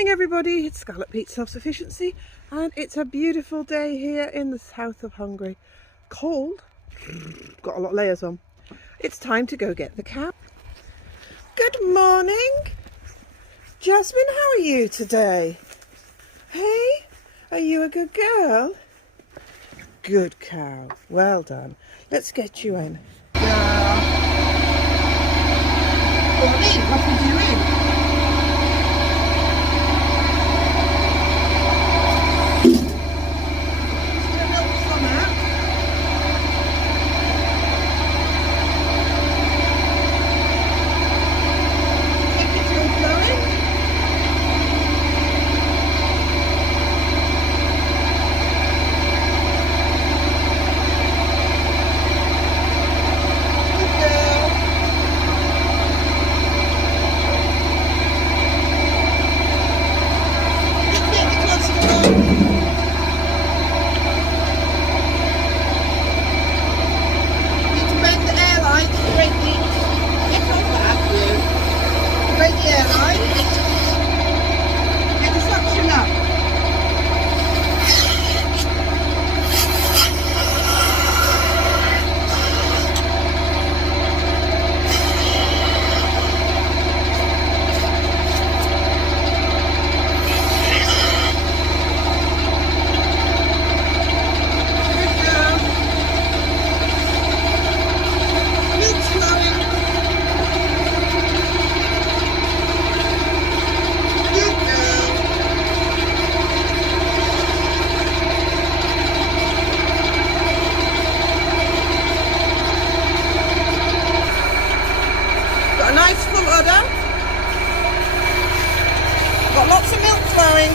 Morning everybody, it's Scallop Pete's Self-Sufficiency and it's a beautiful day here in the south of Hungary. Cold, got a lot of layers on. It's time to go get the cow. Good morning. Jasmine, how are you today? Hey, are you a good girl? Good cow, well done. Let's get you in. Girl. Bonnie, what are you doing? Nice full udder. Got lots of milk flowing.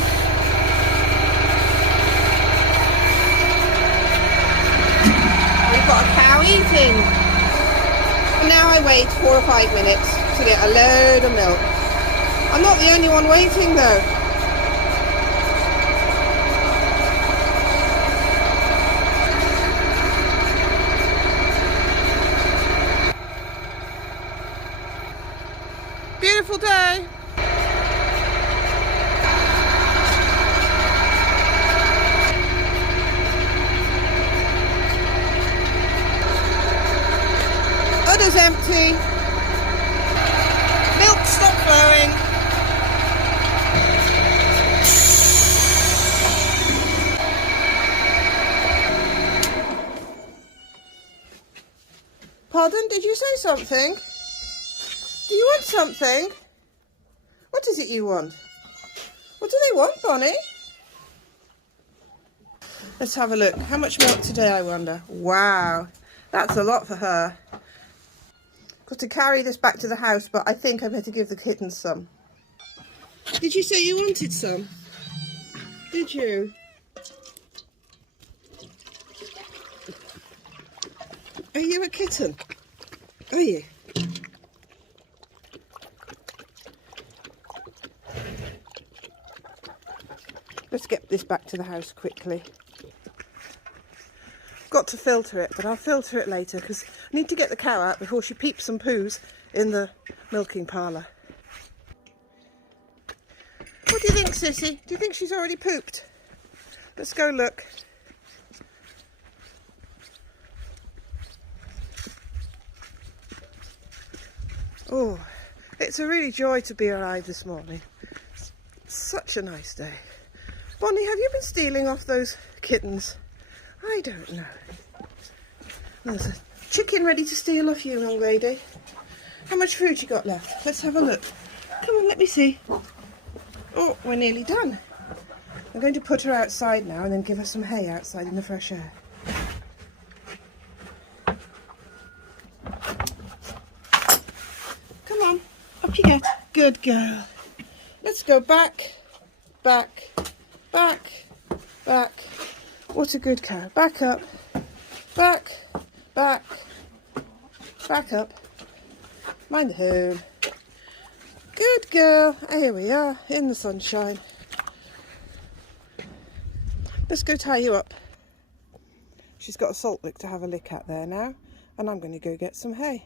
We've got a cow eating. And now I wait 4 or 5 minutes to get a load of milk. I'm not the only one waiting though. Beautiful day. Udder's empty. Milk stopped flowing. Pardon, did you say something? Do you want something? What is it you want? What do they want, Bonnie? Let's have a look. How much milk today, I wonder? Wow, that's a lot for her. Got to carry this back to the house, but I think I'm going to give the kittens some. Did you say you wanted some? Did you? Are you a kitten? Are you? Let's get this back to the house quickly. Got to filter it, but I'll filter it later because I need to get the cow out before she peeps and poos in the milking parlour. What do you think, Sissy? Do you think she's already pooped? Let's go look. Oh, it's a really joy to be alive this morning. It's such a nice day. Bonnie, have you been stealing off those kittens? I don't know. There's a chicken ready to steal off you, young lady. How much food you got left? Let's have a look. Come on, let me see. Oh, we're nearly done. I'm going to put her outside now and then give her some hay outside in the fresh air. Come on, up you get. Good girl. Let's go back, back, back, back. What a good cow. Back up, back, back, back up. Mind the home. Good girl. Here we are in the sunshine. Let's go tie you up. She's got a salt lick to have a lick at there now, and I'm going to go get some hay.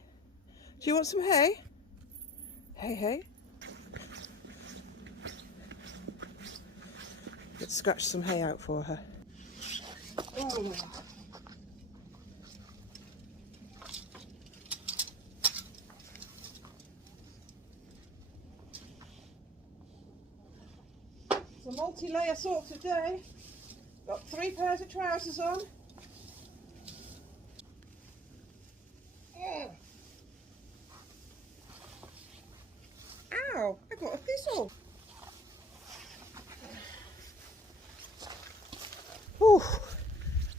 Do you want some hay? Hey, hey. Let's scratch some hay out for her. Oh. It's a multi-layer sort today. Got 3 pairs of trousers on. Oh. Ow, I got a thistle. Ooh.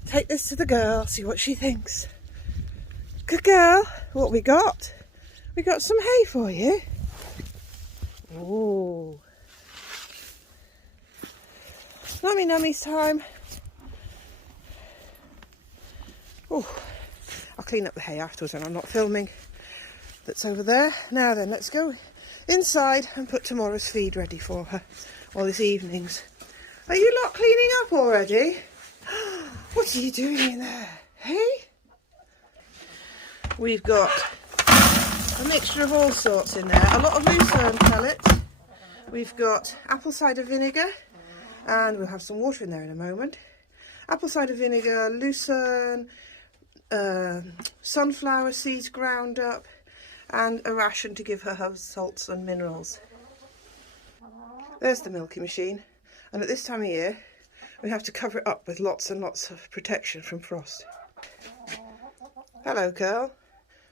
Take this to the girl, see what she thinks. Good girl. What we got? We got some hay for you. Ooh. Nummy nummy's time. Ooh. I'll clean up the hay afterwards when I'm not filming. That's over there. Now then, let's go inside and put tomorrow's feed ready for her. Or this evening's. Are you lot cleaning up already? What are you doing in there? Hey? We've got a mixture of all sorts in there. A lot of lucerne pellets. We've got apple cider vinegar. And we'll have some water in there in a moment. Apple cider vinegar, lucerne, sunflower seeds ground up, and a ration to give her salts and minerals. There's the milking machine. And at this time of year, we have to cover it up with lots and lots of protection from frost. Hello, girl.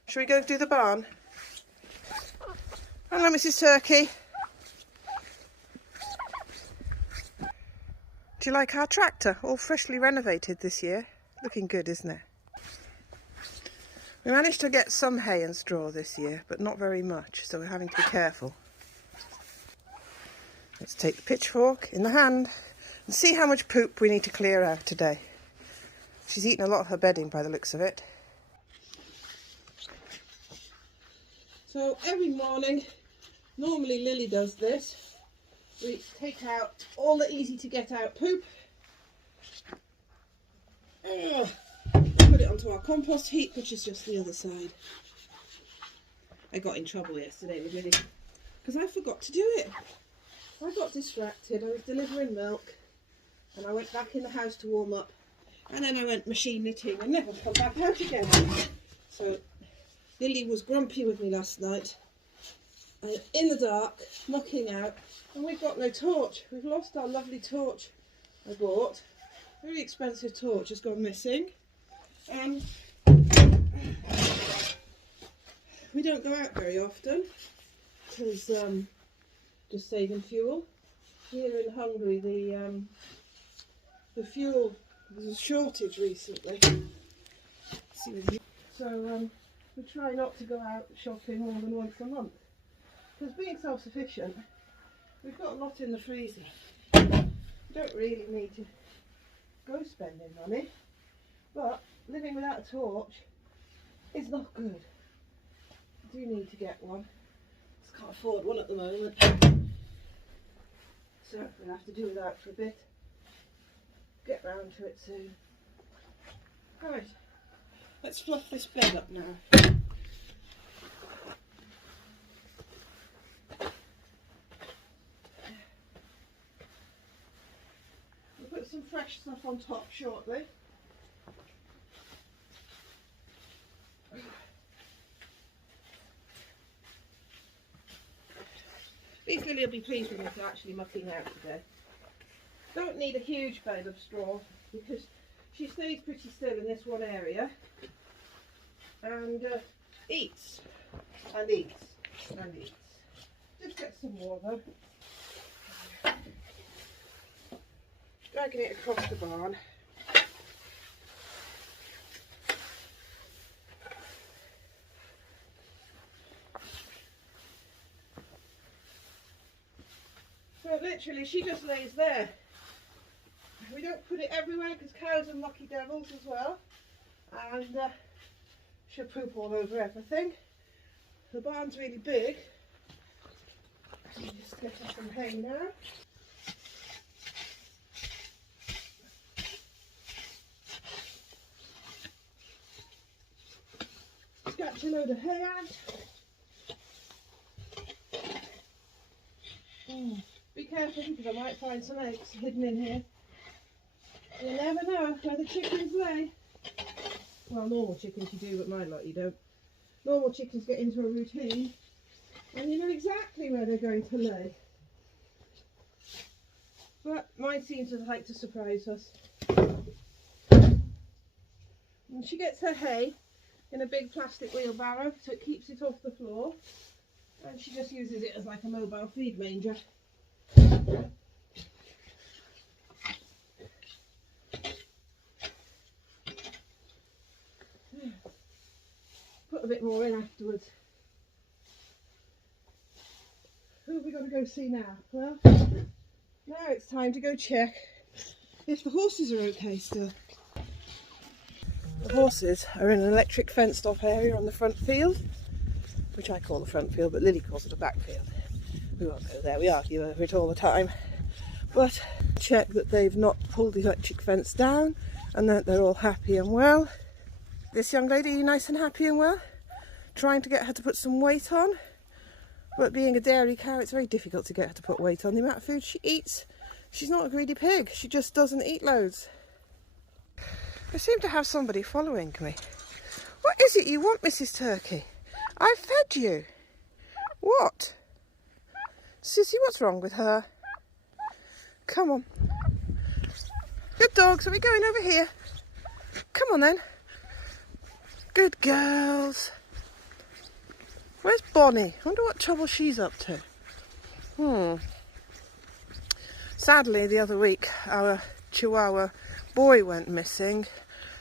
Shall we go do the barn? Hello, Mrs. Turkey. Do you like our tractor? All freshly renovated this year. Looking good, isn't it? We managed to get some hay and straw this year, but not very much, so we're having to be careful. Let's take the pitchfork in the hand and see how much poop we need to clear out today. She's eaten a lot of her bedding by the looks of it. So every morning, normally Lily does this. We take out all the easy to get out poop. Put it onto our compost heap, which is just the other side. I got in trouble yesterday with Lily because I forgot to do it. I got distracted. I was delivering milk and I went back in the house to warm up, and then I went machine knitting and never come back out again. So Lily was grumpy with me last night. In the dark, mucking out, and we've got no torch. We've lost our lovely torch I bought. Very expensive torch has gone missing. And we don't go out very often because just saving fuel. Here in Hungary, the fuel, there's a shortage recently. So we try not to go out shopping more than once a month. Because being self-sufficient, we've got a lot in the freezer. We don't really need to go spending money, but living without a torch is not good. I do need to get one. Just can't afford one at the moment. So we'll have to do without for a bit. Get round to it soon. Right, let's fluff this bed up now. We'll put some fresh stuff on top shortly. Lily will be pleased with me for actually mucking out today. Don't need a huge bale of straw because she stays pretty still in this one area and eats and eats and eats. Just get some water. Dragging it across the barn. So literally she just lays there. We don't put it everywhere because cows are lucky devils as well, and she'll poop all over everything. The barn's really big. So just get her some hay now. Scratch a load of hay out. careful because I might find some eggs hidden in here. You never know where the chickens lay. Well, normal chickens you do, but my lot you don't. Normal chickens get into a routine and you know exactly where they're going to lay. But mine seems to like to surprise us. And she gets her hay in a big plastic wheelbarrow so it keeps it off the floor. And she just uses it as like a mobile feed manger. Put a bit more in afterwards. Who have we got to go see now? Well, now it's time to go check if the horses are okay still. The horses are in an electric fenced off area on the front field, which I call the front field, but Lily calls it a back field. We won't go there, we argue over it all the time. But check that they've not pulled the electric fence down and that they're all happy and well. This young lady, are you nice and happy and well? Trying to get her to put some weight on. But being a dairy cow, it's very difficult to get her to put weight on. The amount of food she eats, she's not a greedy pig. She just doesn't eat loads. I seem to have somebody following me. What is it you want, Mrs. Turkey? I fed you. What? Sissy, what's wrong with her? Come on. Good dogs, are we going over here? Come on then. Good girls. Where's Bonnie? I wonder what trouble she's up to. Sadly, the other week, our Chihuahua boy went missing,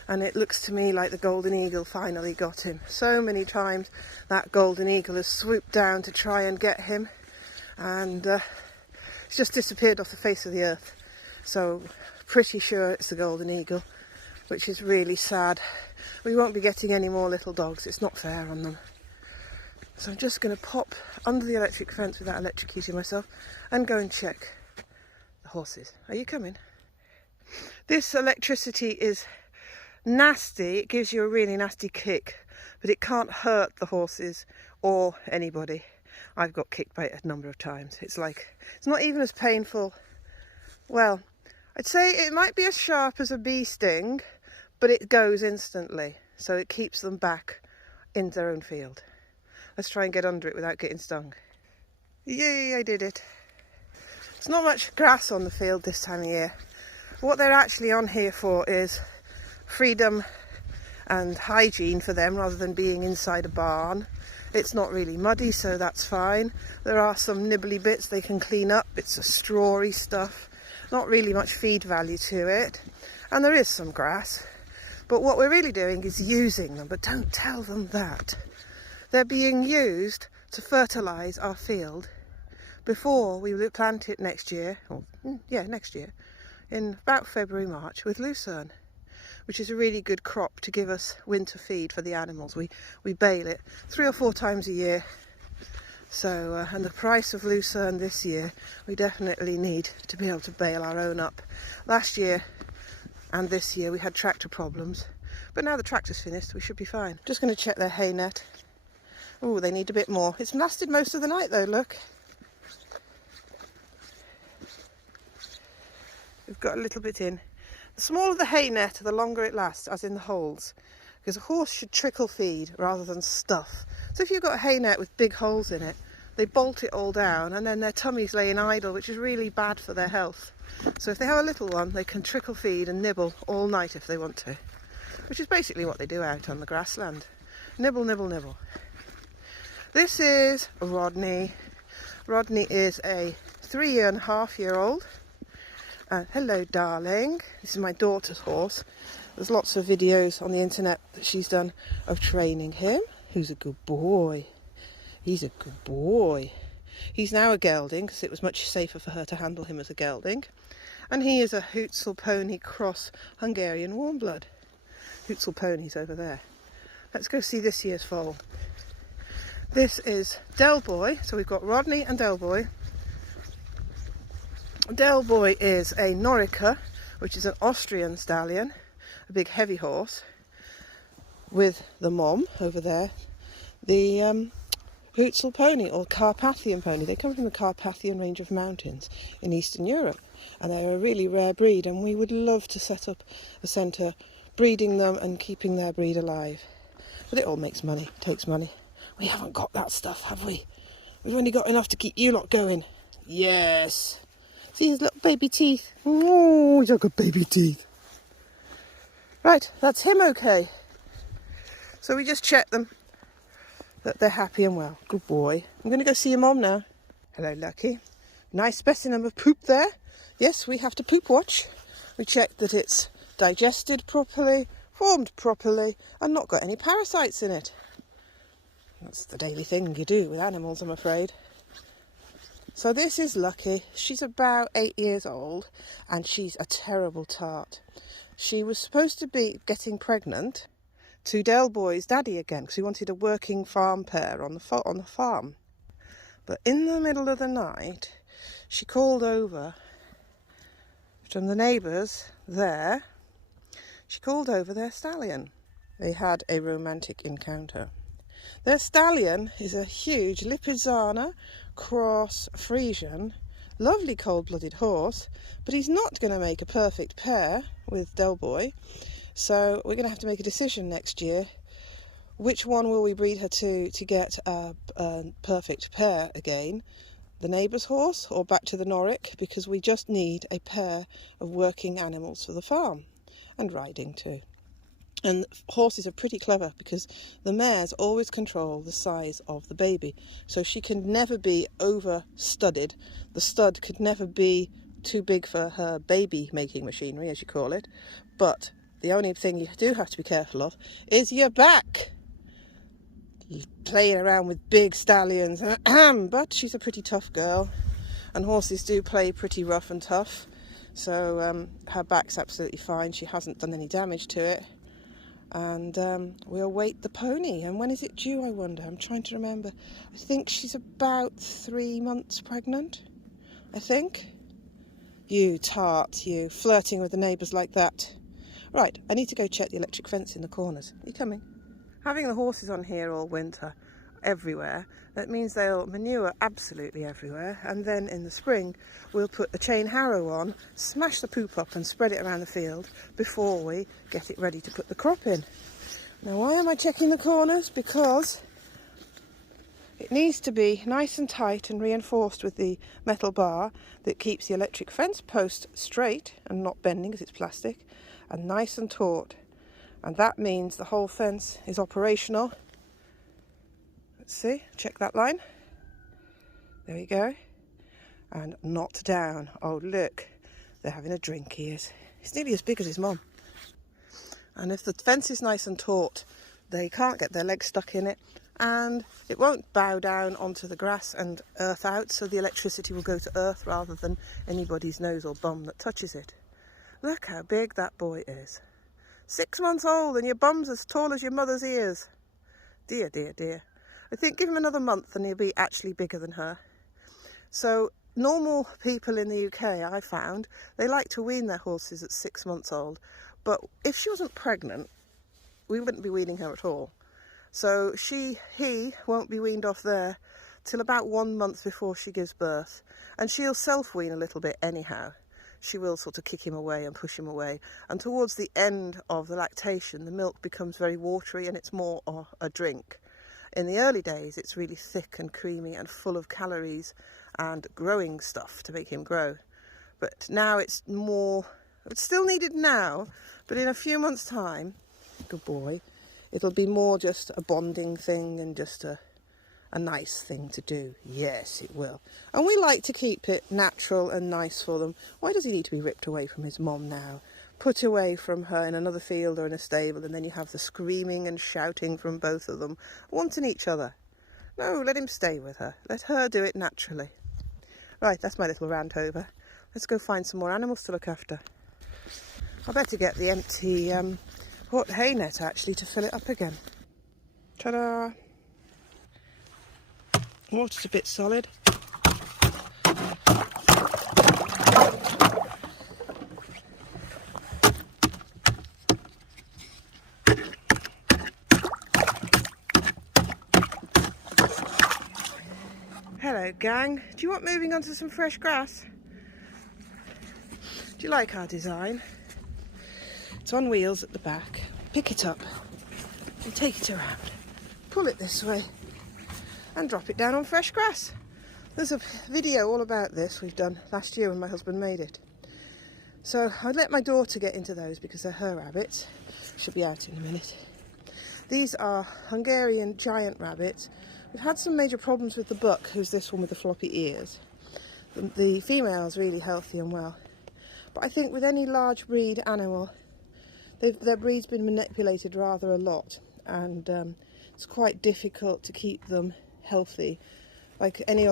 and it looks to me like the golden eagle finally got him. So many times that golden eagle has swooped down to try and get him, and it's just disappeared off the face of the earth. So pretty sure it's the golden eagle, which is really sad. We won't be getting any more little dogs. It's not fair on them. So I'm just going to pop under the electric fence without electrocuting myself and go and check the horses. Are you coming? This electricity is nasty. It gives you a really nasty kick, but it can't hurt the horses or anybody. I've got kicked by it a number of times. It's not even as painful. Well, I'd say it might be as sharp as a bee sting, but it goes instantly. So it keeps them back in their own field. Let's try and get under it without getting stung. Yay, I did it. There's not much grass on the field this time of year. What they're actually on here for is freedom and hygiene for them rather than being inside a barn. It's not really muddy, so that's fine. There are some nibbly bits they can clean up. It's a strawy stuff. Not really much feed value to it. And there is some grass. But what we're really doing is using them, but don't tell them that. They're being used to fertilise our field before we plant it next year, next year, in about February, March, with lucerne, which is a really good crop to give us winter feed for the animals. We bale it 3 or 4 times a year. So, and the price of lucerne this year, we definitely need to be able to bale our own up. Last year and this year we had tractor problems, but now the tractor's finished, we should be fine. Just going to check their hay net. Oh, they need a bit more. It's lasted most of the night though, look. We've got a little bit in. The smaller the hay net, the longer it lasts, as in the holes. Because a horse should trickle feed rather than stuff. So if you've got a hay net with big holes in it, they bolt it all down and then their tummies lay in idle, which is really bad for their health. So if they have a little one, they can trickle feed and nibble all night if they want to. Which is basically what they do out on the grassland. Nibble, nibble, nibble. This is Rodney. Rodney is a 3.5-year-old. Hello, darling. This is my daughter's horse. There's lots of videos on the internet that she's done of training him. Who's a good boy. He's a good boy. He's now a gelding because it was much safer for her to handle him as a gelding. And he is a Hutzel pony cross Hungarian warm blood. Hutzel ponies over there. Let's go see this year's foal. This is Del Boy. So we've got Rodney and Del Boy. Del Boy is a Norica, which is an Austrian stallion, a big heavy horse, with the mom over there. The Hutzel pony or Carpathian pony. They come from the Carpathian range of mountains in Eastern Europe, and they're a really rare breed, and we would love to set up a centre breeding them and keeping their breed alive. But it all makes money, takes money. We haven't got that stuff, have we? We've only got enough to keep you lot going. Yes. See his little baby teeth? Oh, he's got good baby teeth. Right, that's him okay. So we just check them, that they're happy and well. Good boy. I'm going to go see your mum now. Hello, Lucky. Nice specimen of poop there. Yes, we have to poop watch. We check that it's digested properly, formed properly, and not got any parasites in it. That's the daily thing you do with animals, I'm afraid. So this is Lucky. She's about 8 years old, and she's a terrible tart. She was supposed to be getting pregnant to Del Boy's daddy again, because he wanted a working farm pair on the farm. But in the middle of the night, she called over from the neighbours there. She called over their stallion. They had a romantic encounter. Their stallion is a huge Lipizzaner cross Frisian, lovely cold-blooded horse, but he's not going to make a perfect pair with Del Boy. So we're going to have to make a decision next year. Which one will we breed her to get a perfect pair again? The neighbour's horse or back to the Norwich? Because we just need a pair of working animals for the farm, and riding too. And horses are pretty clever because the mares always control the size of the baby. So she can never be over-studded. The stud could never be too big for her baby-making machinery, as you call it. But the only thing you do have to be careful of is your back. Playing around with big stallions. But she's a pretty tough girl. And horses do play pretty rough and tough. So her back's absolutely fine. She hasn't done any damage to it. And we'll await the pony. And when is it due, I wonder? I'm trying to remember. I think she's about 3 months pregnant, I think. You tart, you, flirting with the neighbours like that. Right, I need to go check the electric fence in the corners. Are you coming? Having the horses on here all winter, everywhere, that means they'll manure absolutely everywhere, and then in the spring we'll put a chain harrow on, smash the poop up and spread it around the field before we get it ready to put the crop in. Now, why am I checking the corners? Because it needs to be nice and tight and reinforced with the metal bar that keeps the electric fence post straight and not bending because it's plastic, and nice and taut. And that means the whole fence is operational. Let's see, check that line. There we go. And not down. Oh, look, they're having a drink, he is. He's nearly as big as his mum. And if the fence is nice and taut, they can't get their legs stuck in it, and it won't bow down onto the grass and earth out, so the electricity will go to earth rather than anybody's nose or bum that touches it. Look how big that boy is. 6 months old, and your bum's as tall as your mother's ears. Dear, dear, dear. I think give him another month and he'll be actually bigger than her. So normal people in the UK, I found, they like to wean their horses at 6 months old. But if she wasn't pregnant, we wouldn't be weaning her at all. So he won't be weaned off there till about 1 month before she gives birth. And she'll self-wean a little bit anyhow. She will sort of kick him away and push him away. And towards the end of the lactation, the milk becomes very watery and it's more a drink. In the early days, it's really thick and creamy and full of calories and growing stuff to make him grow. But now it's still needed now, but in a few months' time, good boy, it'll be more just a bonding thing and just a nice thing to do. Yes, it will. And we like to keep it natural and nice for them. Why does he need to be ripped away from his mom now? Put away from her in another field or in a stable, and then you have the screaming and shouting from both of them, wanting each other. No, let him stay with her. Let her do it naturally. Right, that's my little rant over. Let's go find some more animals to look after. I better get the empty hot hay net actually to fill it up again. Ta-da! Water's a bit solid. Hello gang, do you want moving onto some fresh grass? Do you like our design? It's on wheels at the back. Pick it up and take it around. Pull it this way and drop it down on fresh grass. There's a video all about this we've done last year when my husband made it. So I let my daughter get into those because they're her rabbits. She'll be out in a minute. These are Hungarian giant rabbits. We've had some major problems with the buck, who's this one with the floppy ears. The female is really healthy and well. But I think with any large breed animal, their breed's been manipulated rather a lot. And it's quite difficult to keep them healthy. Like any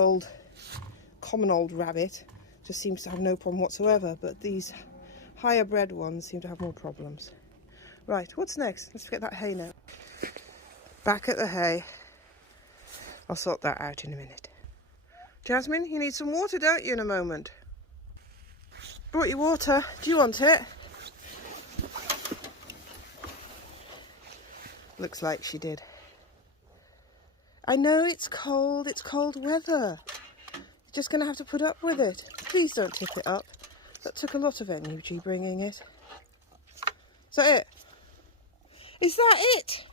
common old rabbit just seems to have no problem whatsoever. But these higher bred ones seem to have more problems. Right, what's next? Let's get that hay now. Back at the hay. I'll sort that out in a minute. Jasmine, you need some water, don't you, in a moment? Brought you water. Do you want it? Looks like she did. I know it's cold weather. You're just going to have to put up with it. Please don't tip it up. That took a lot of energy bringing it. Is that it? Is that it?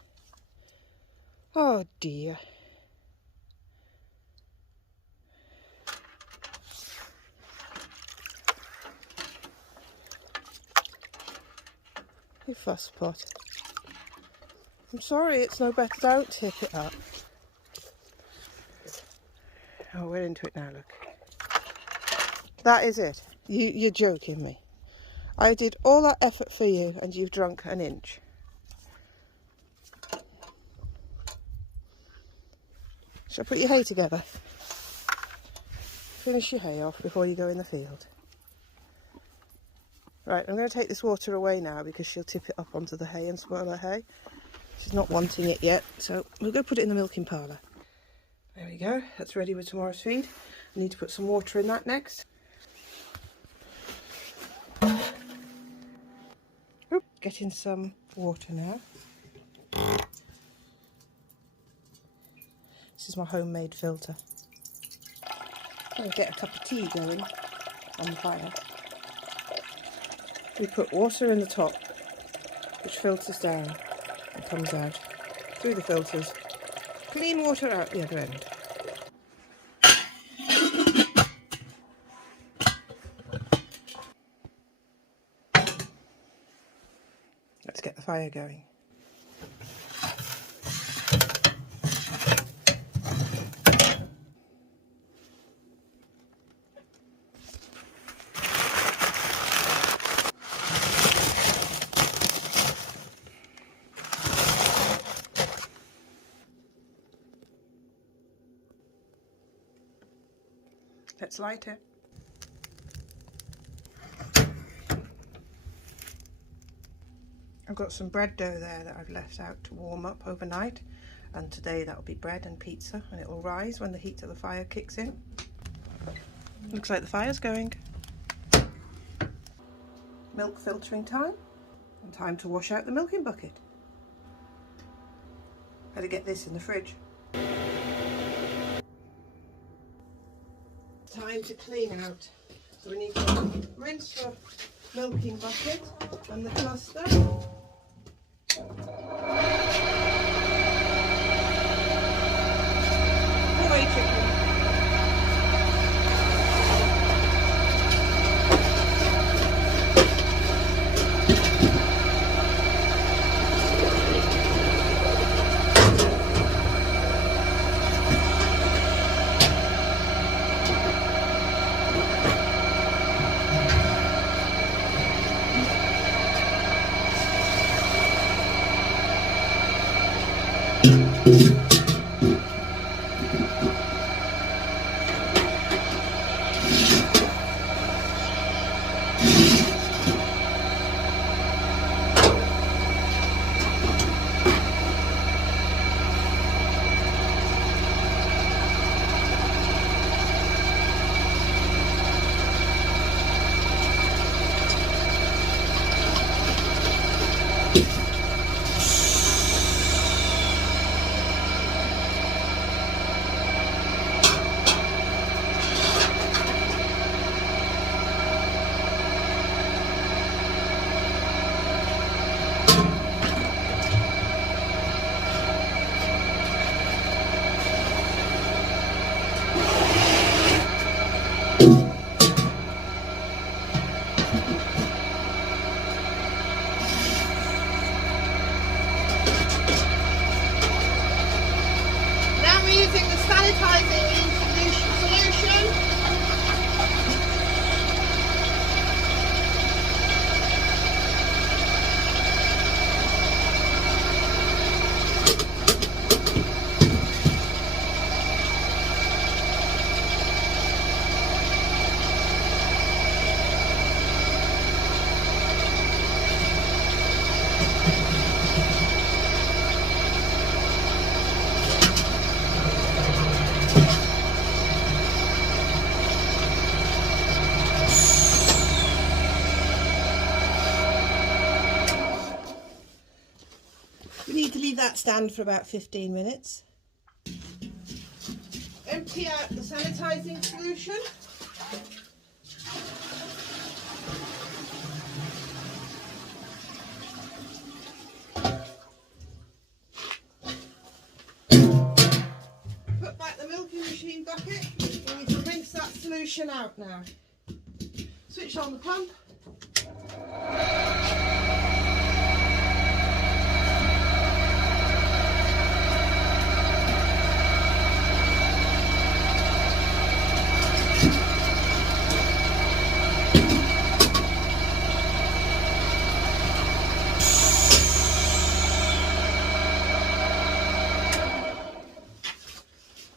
Oh dear. You fuss pot. I'm sorry, it's no better. Don't tip it up. Oh, we're into it now, look. That is it. You're joking me. I did all that effort for you and you've drunk an inch. Shall I put your hay together? Finish your hay off before you go in the field. Right, I'm going to take this water away now because she'll tip it up onto the hay and spoil her hay. She's not wanting it yet, so we'll go put it in the milking parlour. There we go, that's ready with tomorrow's feed. I need to put some water in that next. Oop, getting some water now. This is my homemade filter. I'll get a cup of tea going on the fire. We put water in the top, which filters down and comes out through the filters. Clean water out the other end. Let's get the fire going. Let's light it. I've got some bread dough there that I've left out to warm up overnight, and today that'll be bread and pizza, and it will rise when the heat of the fire kicks in. Looks like the fire's going. Milk filtering time, and time to wash out the milking bucket. Better get this in the fridge. Time to clean out. So we need to rinse the milking bucket and the cluster. Away chicken. leave that stand for about 15 minutes. Empty out the sanitising solution. Put back the milking machine bucket. We need to rinse that solution out now. Switch on the pump.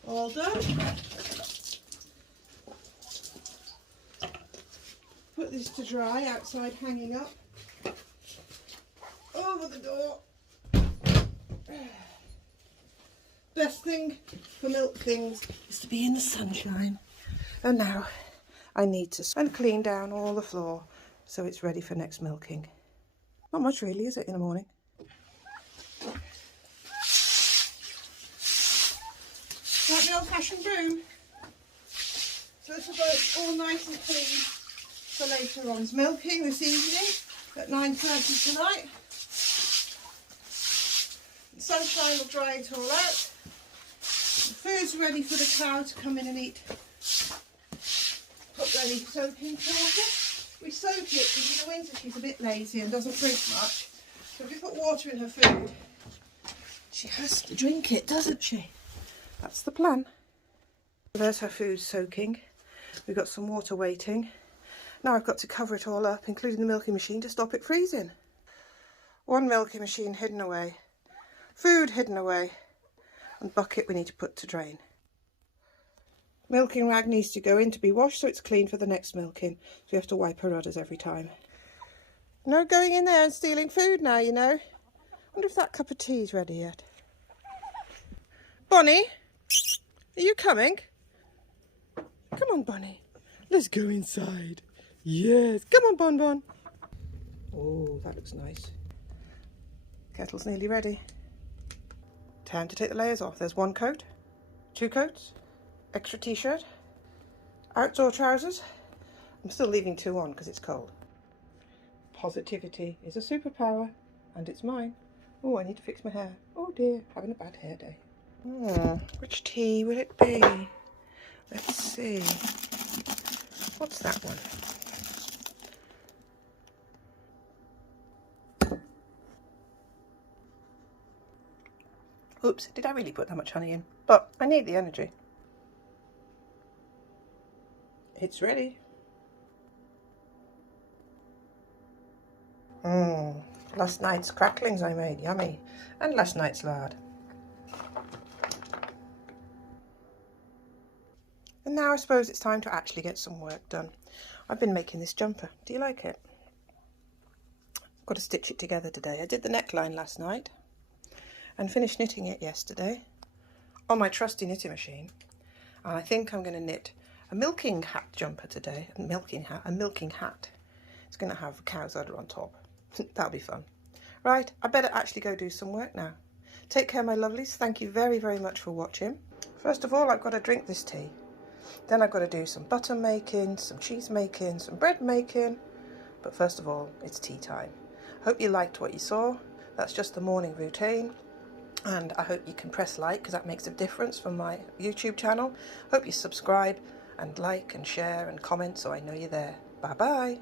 All done. Put this to dry outside, hanging up over the door. Best thing for milk things is to be in the sunshine. And now I need to clean down all the floor so it's ready for next milking. Not much really, is it, in the morning? Like the old-fashioned broom. So this will go all nice and clean for later on's milking this evening at 9:30 tonight. The sunshine will dry it all out. The food's ready for the cow to come in and eat. Put ready soaking water. We soak it because in the winter she's a bit lazy and doesn't drink much. So if we put water in her food, she has to drink it, doesn't she? That's the plan. There's her food soaking. We've got some water waiting. Now I've got to cover it all up, including the milking machine, to stop it freezing. One milking machine hidden away. Food hidden away. And bucket we need to put to drain. Milking rag needs to go in to be washed so it's clean for the next milking. So we have to wipe her udders every time. No going in there and stealing food now, you know. Wonder if that cup of tea is ready yet. Bonnie? Are you coming? Come on, Bonnie. Let's go inside. Yes. Come on, Bon Bon. Oh, that looks nice. Kettle's nearly ready. Time to take the layers off. There's one coat, two coats, extra t-shirt, outdoor trousers. I'm still leaving two on because it's cold. Positivity is a superpower and it's mine. Oh, I need to fix my hair. Oh dear, having a bad hair day. Which tea will it be? Let's see. What's that one? Oops, did I really put that much honey in? But I need the energy. It's ready. Last night's cracklings I made, yummy. And last night's lard. And now I suppose it's time to actually get some work done. I've been making this jumper. Do you like it? I've got to stitch it together today. I did the neckline last night and finished knitting it yesterday on my trusty knitting machine. And I think I'm going to knit a milking hat jumper today. A milking hat. It's going to have a cow's udder on top. That'll be fun. Right, I better actually go do some work now. Take care, my lovelies. Thank you very, very much for watching. First of all, I've got to drink this tea. Then I've got to do some butter making, some cheese making, some bread making. But first of all, it's tea time. Hope you liked what you saw. That's just the morning routine. And I hope you can press like because that makes a difference for my YouTube channel. Hope you subscribe and like and share and comment so I know you're there. Bye bye.